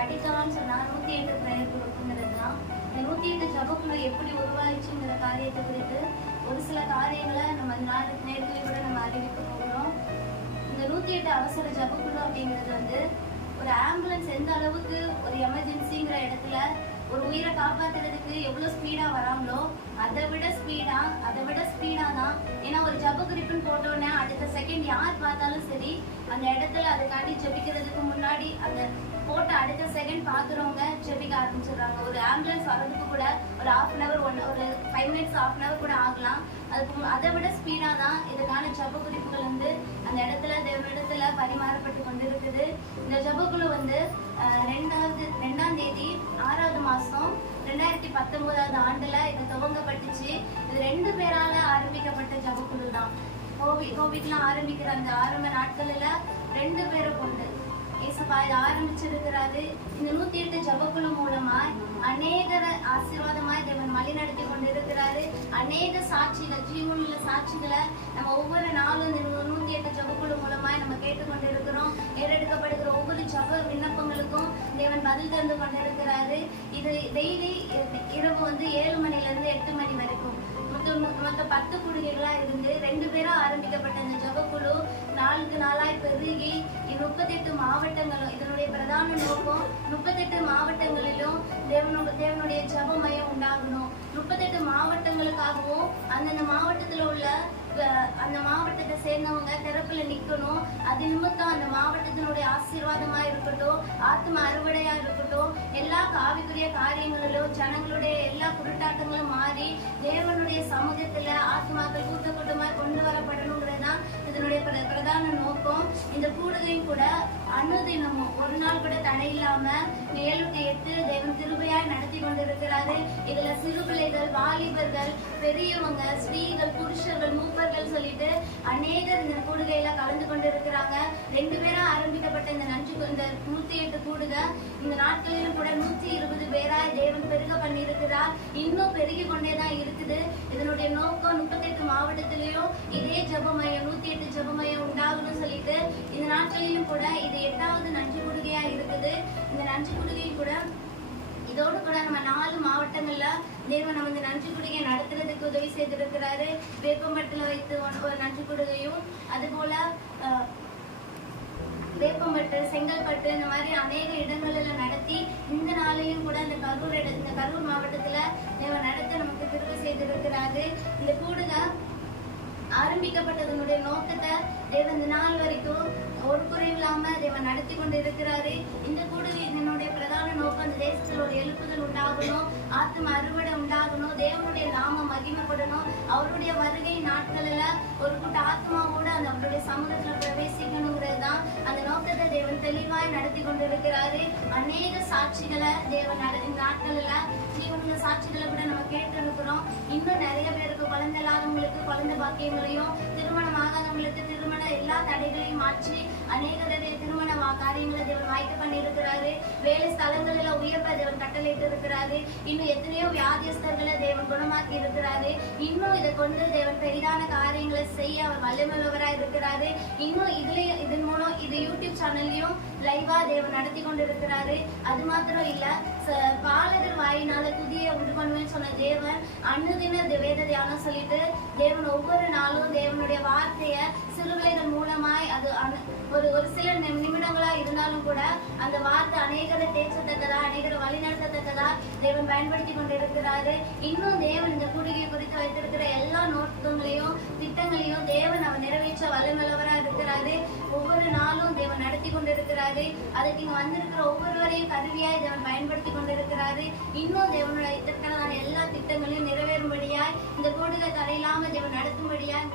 அடிக்கலாம்னு சொன்னா 108 பிரேயர் குரூப்புங்கிறது தான். இந்த 108 ஜபக்குழு எப்படி உருவாயிடுச்சுங்கிற காரியத்தை குறித்து ஒரு சில காரியங்களை நம்ம நேரத்திலே கூட நம்ம அறிவிக்க போகிறோம். இந்த 108 அவசர ஜபக்குழு அப்படிங்கிறது வந்து ஒரு ஆம்புலன்ஸ் எந்த அளவுக்கு ஒரு எமர்ஜென்சிங்கிற இடத்துல ஒரு உயிரை காப்பாத்துறதுக்கு எவ்வளவு ஸ்பீடா வராங்களோ அதை விட ஸ்பீடா தான். ஏன்னா ஒரு ஜப குறிப்புன்னு போட்டோன்னே அடுத்த செகண்ட் யார் பார்த்தாலும் சரி அந்த இடத்துல அதுக்காண்டி ஜெபிக்கிறதுக்கு முன்னாடி அந்த போட்ட அடுத்த செகண்ட் பாக்குறவங்க ஜெபிக்க ஆரம்பிச்சிடுறாங்க. ஒரு ஆம்புலன்ஸ் வர்றதுக்கு கூட ஒரு ஒரு 5 minutes 1/2 கூட ஆகலாம். அதுக்கு அதை விட ஸ்பீடா தான் இதுக்கான ஜப குறிப்புகள் வந்து அந்த இடத்துல தேவனிடத்துல பரிமாறப்பட்டு கொண்டிருக்குது. இந்த ஜபக்குழு வந்து 2ஆம் தேதி 6வது மாசம் 2019 ஆண்டுல இது துவங்கப்பட்டுச்சு. இது 2 பேரால ஆரம்பிக்கப்பட்ட ஜபக்குழு தான். கோவிட்லாம் ஆரம்பிக்கிற அந்த ஆரம்ப நாட்கள்ல 2 பேரை கொண்டு ஏசப்பா இதை ஆரம்பிச்சிருக்கிறாரு. இந்த 108 ஜபக்குழு மூலமா அநேக ஆசீர்வாதமாய் தேவன் வழி நடத்தி கொண்டிருக்கிறாரு. அநேக சாட்சிகள், ஜீவனுள்ள சாட்சிகளை நம்ம ஒவ்வொரு நாளும் இந்த 108 ஜபக்குழு மூலமாய் நம்ம கேட்டுக்கொண்டிருக்கிறோம். ஏறெடுக்கப்படுகிற ஒவ்வொரு ஜப விண்ணப்பங்களுக்கும் தேவன் பதில் தந்து கொண்டிருக்கிறாரு. இது டெய்லி இரவு வந்து 7 மணில இருந்து 8 மணி வரைக்கும் மொத்தம் 10 குழுகளா இருந்து 2 பேரா ஆரம்பிக்கப்பட்ட இந்த ஜபக்குழு நாளுக்கு நாளாய் பெருகி 38 மாவட்டங்களும் இதனுடைய பிரதான நோக்கம் 38 மாவட்டங்களிலும் தேவனுடைய ஜபமயம் உண்டாகணும். 38 மாவட்டங்களுக்காகவும் அந்தந்த மாவட்டத்துல உள்ள அந்த மாவட்டத்தை சேர்ந்தவங்க திறப்புல நிக்கணும். அது நிமித்தம் அந்த மாவட்டத்தினுடைய ஆசீர்வாதமா இருக்கட்டும், ஆத்ம அறுவடையா இருக்கட்டும், எல்லா காவிக்குரிய காரியங்களிலும் ஜனங்களுடைய எல்லா குருட்டாட்டங்களும் மாறி தேவனுடைய சமூகத்துல ஆத்மாக்கள் கூட்ட கூட்டமா கொண்டு வரப்படணுங்கிறதுதான் இதனுடைய பிரதான நோக்கம். இந்த கூடுகையும் கூட அனுதினமும் ஒரு நாள் கூட தடை இல்லாம 7-8 தேவன் கிருபையாய் நடத்தி கொண்டிருக்கிறாரு. இதுல சிறு பிள்ளைகள், வாலிபர்கள், பெரியவங்க, ஸ்திரீகள், புருஷர்கள், மூப்பர்கள் சொல்லிட்டு அநேகர் இந்த கூடுகையில கலந்து கொண்டிருக்கிறாங்க. 2 பேரா ஆரம்பிக்கப்பட்ட இந்த 108 கூடுகை இந்த நாட்களிலும் கூட 120 பேராய் தேவன் பெருக பண்ணி இருக்கிறார். இன்னும் பெருகி கொண்டேதான் இருக்குது. இதனுடைய நோக்கம் 38 மாவட்டத்திலையும் இதே ஜபமயம் 108 ஜபமயம் உண்டாகணும்னு சொல்லிட்டு இந்த நாட்களிலும் கூட இது 8வது நன்றி கூடுகையா இருக்குது. இந்த நன்றி கூடுகை கூட இதோடு கூட நம்ம 4 மாவட்டங்கள்ல தேவன் நம்ம இந்த நன்றி கூடுகையை நடத்துறதுக்கு உதவி செய்திருக்கிறாரு. வேப்பம்பட்டுல வைத்து ஒரு நன்றி கூடுகையும், அது போல வேப்பம்பட்டு, செங்கல்பட்டு, இந்த மாதிரி அநேக இடங்கள்ல நடத்தி இந்த நாளையும் கூட இந்த கரூர் மாவட்டத்துல தேவன் நடத்த நமக்கு திரும்ப செய்திருக்கிறாரு. இந்த கூடுகை ஆரம்பிக்கப்பட்டதனுடைய நோக்கத்தை தேவன் இந்த நாள் வரைக்கும் ஒரு குறைவில்லாம தேவன் நடத்தி கொண்டு இருக்கிறாரு. இந்த கூடுகை இதனுடைய பிரதான நோக்கம் இந்த தேசத்துல ஒரு எழுப்புதல் உண்டாகணும், ஆத்ம அறுவடை உண்டாகணும், தேவனுடைய நாமம் மகிமைப்படணும். அவருடைய வருகை நாட்கள்ல ஒரு கூட்ட ஆத்மாவோட அந்த அவருடைய சமூகத்துல பிரவேசிக்கணுங்கிறது தான் அந்த நோக்கத்தை தேவன் தெளிவாய் நடத்தி கொண்டு இருக்கிறாரு. அநேக சாட்சிகளை தேவன் இந்த நாட்கள்ல ஜீவனுள்ள சாட்சிகளை கூட நம்ம கேட்டு இருக்கிறோம். இன்னும் நிறைய பேருக்கு குழந்தை இல்லாதவங்களுக்கு குழந்தை பாக்கியங்களையும், திருமணம் ஆகாதவங்களுக்கு திருமண எல்லா தடைகளையும் மாற்றி அநேகருடைய திருமண காரியங்களை தேவன் வாய்க்க பண்ணி இருக்கிறாரு. வேலை ஸ்தலங்களில உயர்வ தேவன் கட்டளையிட்டு இருக்கிறாரு. இன்னும் எத்தனையோ வியாதியஸ்தர்களை தேவன் குணமாக்கி இருக்கிறாரு. இன்னும் இதை கொண்டு தேவன் பெரிதான காரியங்களை செய்ய அவர் வல்லமையுள்ளவராய் இருக்கிறாரு. இன்னும் இதன் மூலம் இது யூடியூப் சேனல்லையும் லைவா தேவன் நடத்தி கொண்டு இருக்கிறாரு. அது மாத்திரம் இல்ல, பாலகர் வாயினால துதியை உண்டு பண்ணுவேன்னு சொன்ன தேவன் அன்னுதின வேத தியானம் சொல்லிட்டு தேவன் ஒவ்வொரு நாளும் தேவனுடைய வார்த்தைய சிறுபிள்ளைகள் மூலமாய் அது ஒரு சில நிமிடங்களா இருந்தாலும் கூட அந்த வார்த்தை அநேகரை தேய்ச்சத்தக்கதா, அநேகரை வழி நடத்தத்தக்கதா தேவன் பயன்படுத்தி கொண்டிருக்கிறாரு. இன்னும் தேவன் இந்த கூடுகை குறித்து வைத்திருக்கிற எல்லா நோக்கங்களையும் திட்டங்களையும் தேவன் அவர் நிறைவேற்ற வல்லமையுள்ளவரா இருக்கிறாரு. ஒவ்வொரு நாளும் தேவன் நடத்தி கொண்டிருக்கிறாரு. அதுக்கு இங்க வந்திருக்கிற ஒவ்வொருவரையும் கருவியாய் தேவன் பயன்படுத்தி கொண்டிருக்கிறாரு. இன்னும் தேவனுடைய இதற்கான எல்லா திட்டங்களையும் நிறைவேறும்படியாய் இந்த கூடுகை தடையில்லாம தேவன் நடத்தும்படியாய்